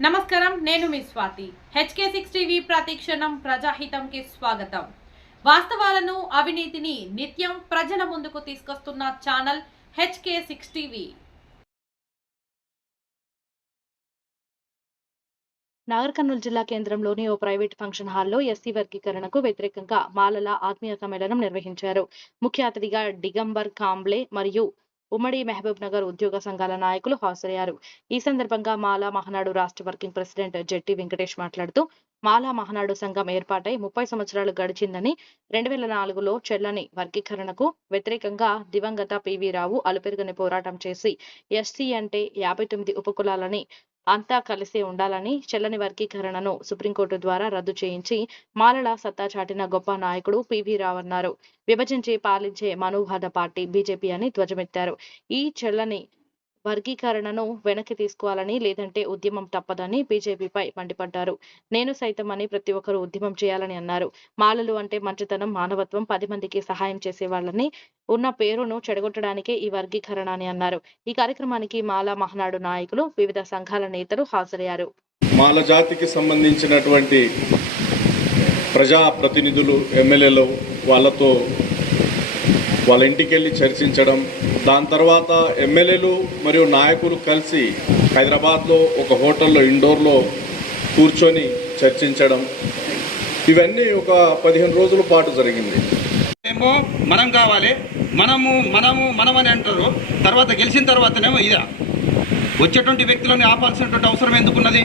నమస్కారం, నేను మీ Swathi. HK6 TV ప్రతిక్షణం ప్రజాహితంకి స్వాగతం. వాస్తవాలను, అవినీతిని నిత్యం ప్రజల ముందుకు తీసుకొస్తున్న channel HK6 TV. Nagar Kurnool జిల్లా కేంద్రంలోని ఓ ప్రైవేట్ ఫంక్షన్ హాల్లో ఎస్సీ వర్గీకరణకు వ్యతిరేకంగా మాలల ఆత్మీయ సమ్మేళనం నిర్వహించారు. ముఖ్య అతిథిగా డిగంబర్ కాంబ్లే మరియు ఉమ్మడి మహబూబ్ నగర్ ఉద్యోగ సంఘాల నాయకులు హాజరయ్యారు. ఈ సందర్భంగా మాలా మహానాడు రాష్ట్ర వర్కింగ్ ప్రెసిడెంట్ జెట్టి వెంకటేష్ మాట్లాడుతూ, మాలా మహానాడు సంఘం ఏర్పాటై 30 సంవత్సరాలు గడిచిందని, 2004లో చెల్లని వర్గీకరణకు వ్యతిరేకంగా దివంగత పివి రావు అలుపెరుగని పోరాటం చేసి ఎస్సీ అంటే 59 ఉపకులాలని అంతా కలిసే ఉండాలని, చెల్లని వర్గీకరణను సుప్రీంకోర్టు ద్వారా రద్దు చేయించి మాలల సత్తా చాటిన గొప్ప నాయకుడు పివి రావు అన్నారు. విభజించి పాలించే మనోభాద పార్టీ బీజేపీ అని ధ్వజమెత్తారు. ఈ చెల్లని వర్గీకరణను వెనక్కి తీసుకోవాలని, లేదంటే ఉద్యమం తప్పదని బీజేపీపై మండిపడ్డారు. నేను సైతం అని ప్రతి ఒక్కరూ ఉద్యమం చేయాలని అన్నారు. మాలలు అంటే మంచితనం, మానవత్వం, 10 మందికి సహాయం చేసేవాళ్ళని ఉన్న పేరును చెడగొట్టడానికే ఈ వర్గీకరణ అని అన్నారు. ఈ కార్యక్రమానికి మాలా మహానాడు నాయకులు, వివిధ సంఘాల నేతలు హాజరయ్యారు. మాల జాతికి సంబంధించినటువంటి ప్రజా ప్రతినిధులు, ఎమ్మెల్యేలు వాళ్ళతో వాళ్ళ ఇంటికి వెళ్ళి చర్చించడం, దాని తర్వాత ఎమ్మెల్యేలు మరియు నాయకులు కలిసి హైదరాబాద్లో ఒక హోటల్లో ఇండోర్లో కూర్చొని చర్చించడం, ఇవన్నీ ఒక 15 రోజుల పాటు జరిగింది. ఏమో మనం కావాలి, మనమని అంటారు. తర్వాత గెలిచిన తర్వాతనేమో ఇదా వచ్చేటువంటి వ్యక్తులను ఆపాల్సినటువంటి అవసరం ఎందుకున్నది?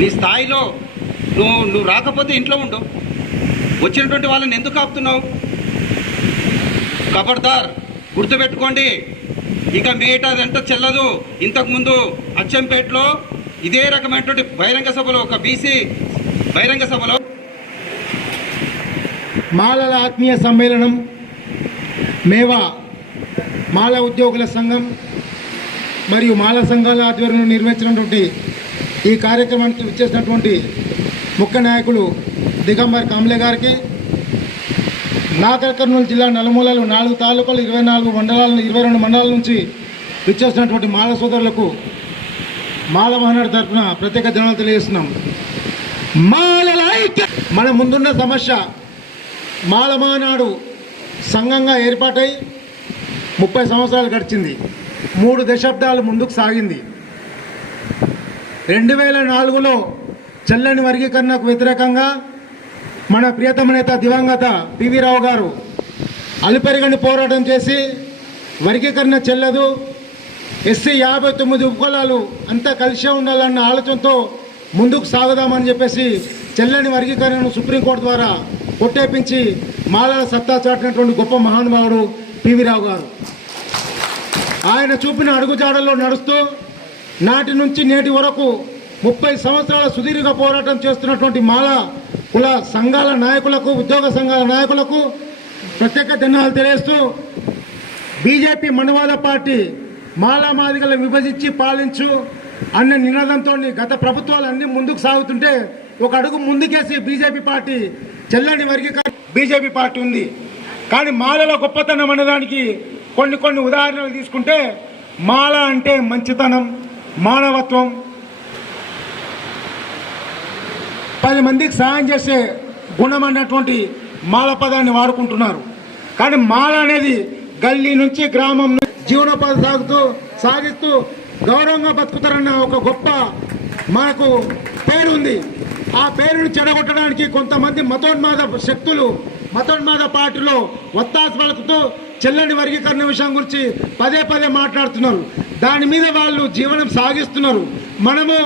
నీ స్థాయిలో నువ్వు రాకపోతే ఇంట్లో ఉండు. వచ్చినటువంటి వాళ్ళని ఎందుకు ఆపుతున్నావు? ఖబర్దార్, గుర్తుపెట్టుకోండి. ఇక మిగతాదంతా చెల్లదు. ఇంతకుముందు అచ్చంపేటలో ఇదే రకమైనటువంటి బహిరంగ సభలో, ఒక బీసీ బహిరంగ సభలో మాలల ఆత్మీయ సమ్మేళనం, మేవా మాల ఉద్యోగుల సంఘం మరియు మాల సంఘాల ఆధ్వర్యంలో నిర్వహించినటువంటి ఈ కార్యక్రమానికి విచ్చేసినటువంటి ముఖ్య నాయకులు దిగంబర్ కాంబ్లే గారికి, నాగర్ కర్నూలు జిల్లా నలుమూలలు 4 తాలూకాలు 24 మండలాలను 22 మండలాల నుంచి విచ్చేసినటువంటి మాల సోదరులకు మాల మహానాడు తరఫున ప్రత్యేక ధన్యవాదాలు తెలియజేస్తున్నాం. మన ముందున్న సమస్య, మాల మహానాడు సంఘంగా ఏర్పాటై 30 సంవత్సరాలు గడిచింది. 3 దశాబ్దాలు ముందుకు సాగింది. 2004లో చెల్లని వర్గీకరణకు వ్యతిరేకంగా మన ప్రియతమ నేత దివంగత పివి రావు గారు అలుపెరగని పోరాటం చేసి వర్గీకరణ చెల్లదు, ఎస్సీ 59 ఉపకులాలు అంతా కలిసే ఉండాలన్న ఆలోచనతో ముందుకు సాగుదామని చెప్పేసి చెల్లని వర్గీకరణను సుప్రీంకోర్టు ద్వారా కొట్టేపించి మాలల సత్తా చాటినటువంటి గొప్ప మహానుభావుడు పివి రావు గారు. ఆయన చూపిన అడుగుజాడల్లో నడుస్తూ నాటి నుంచి నేటి వరకు 30 సంవత్సరాల సుదీర్ఘ పోరాటం చేస్తున్నటువంటి మాల కుల సంఘాల నాయకులకు, ఉద్యోగ సంఘాల నాయకులకు ప్రత్యేక ధన్యవాదాలు తెలియజేస్తూ, బీజేపీ మనవాద పార్టీ మాలా మాదిగల విభజించి పాలించు అన్న నినాదంతో గత ప్రభుత్వాలు అన్నీ ముందుకు సాగుతుంటే ఒక అడుగు ముందుకేసి బీజేపీ పార్టీ చెల్లని వర్గీకరణ బీజేపీ పార్టీ ఉంది. కానీ మాలలో గొప్పతనం అనేదానికి కొన్ని ఉదాహరణలు తీసుకుంటే, మాల అంటే మంచితనం, మానవత్వం, 10 మందికి సహాయం చేసే గుణం అన్నటువంటి మాల పదాన్ని వాడుకుంటున్నారు. కానీ మాల అనేది గల్లీ నుంచి గ్రామం నుంచి జీవనోపాధి సాగిస్తూ గౌరవంగా బతుకుతారన్న ఒక గొప్ప మనకు పేరు ఉంది. ఆ పేరును చెడగొట్టడానికి కొంతమంది మతోన్మాద శక్తులు, మతోన్మాద పార్టీలో ఒత్తాసు పలుకుతూ చెల్లని వర్గీకరణ విషయం గురించి పదే మాట్లాడుతున్నారు. దాని మీద వాళ్ళు జీవనం సాగిస్తున్నారు. మనము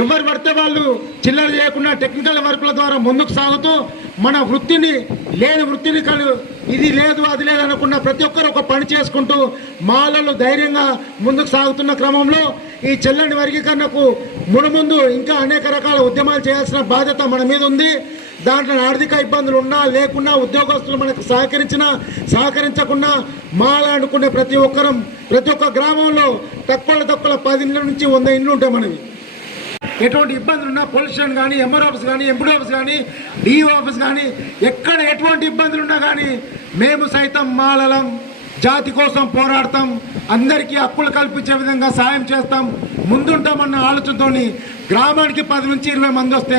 ఎవరు పడితే వాళ్ళు చిల్లర చేయకుండా టెక్నికల్ వర్కుల ద్వారా ముందుకు సాగుతూ మన వృత్తిని, లేని వృత్తిని ఇది లేదు అది లేదు అనకుండా ప్రతి ఒక్కరు ఒక పని చేసుకుంటూ మాలలు ధైర్యంగా ముందుకు సాగుతున్న క్రమంలో ఈ చెల్లని వర్గీకరణకు మునుముందు ఇంకా అనేక రకాల ఉద్యమాలు చేయాల్సిన బాధ్యత మన మీద ఉంది. దాంట్లో ఆర్థిక ఇబ్బందులు ఉన్నా లేకున్నా, ఉద్యోగస్తులు మనకు సహకరించకుండా మాల అనుకునే ప్రతి ఒక్క గ్రామంలో తక్కువ 10 ఇండ్ల నుంచి 100 ఇండ్లు ఉంటాయి మనవి. ఎటువంటి ఇబ్బందులు ఉన్నా పోలీస్ స్టేషన్ కానీ, ఎంఆర్ ఆఫీస్ కానీ, ఎంపీడీ ఆఫీస్ కానీ, డిఓ ఆఫీస్ కానీ, ఎక్కడ ఎటువంటి ఇబ్బందులు ఉన్నా కానీ మేము సైతం మాలలం, జాతి కోసం పోరాడతాం, అందరికీ హక్కులు కల్పించే విధంగా సాయం చేస్తాం, ముందుంటామన్న ఆలోచనతోని గ్రామానికి 10 నుంచి 20 మంది వస్తే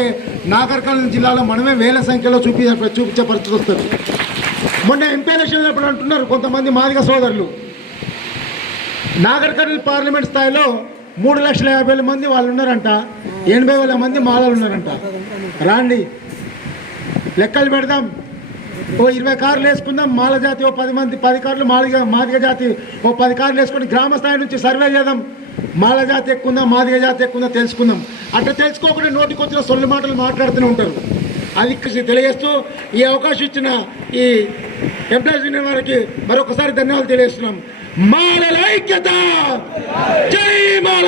నాగర్ కర్నూలు జిల్లాలో మనమే వేల సంఖ్యలో చూపించే పరిస్థితి వస్తుంది. మొన్న ఎంపీ ఎలక్షన్లో ఇప్పుడు అంటున్నారు కొంతమంది మాదిగ సోదరులు, నాగర్ కర్నూలు పార్లమెంట్ స్థాయిలో 3,50,000 మంది వాళ్ళు ఉన్నారంట, 80,000 మంది మాలలు ఉన్నారంట. రాండి లెక్కలు పెడదాం, ఓ 20 కార్లు వేసుకుందాం, మాల జాతి ఓ 10 కార్లు, మాదిగ జాతి ఓ 10 కార్లు వేసుకొని గ్రామ స్థాయి నుంచి సర్వే చేద్దాం. మాల జాతి ఎక్కువ, మాదిగ జాతి ఎక్కువ తెలుసుకుందాం. అట్లా తెలుసుకోకుండా నోటికి వచ్చిన సొల్లు మాటలు మాట్లాడుతూనే ఉంటారు. అది తెలియజేస్తూ ఈ అవకాశం ఇచ్చిన ఈ ఎంప్లాయీస్ యూనియన్ వారికి మరొకసారి ధన్యవాదాలు తెలియజేస్తున్నాం. మాలల ఐక్యత, జై మాల.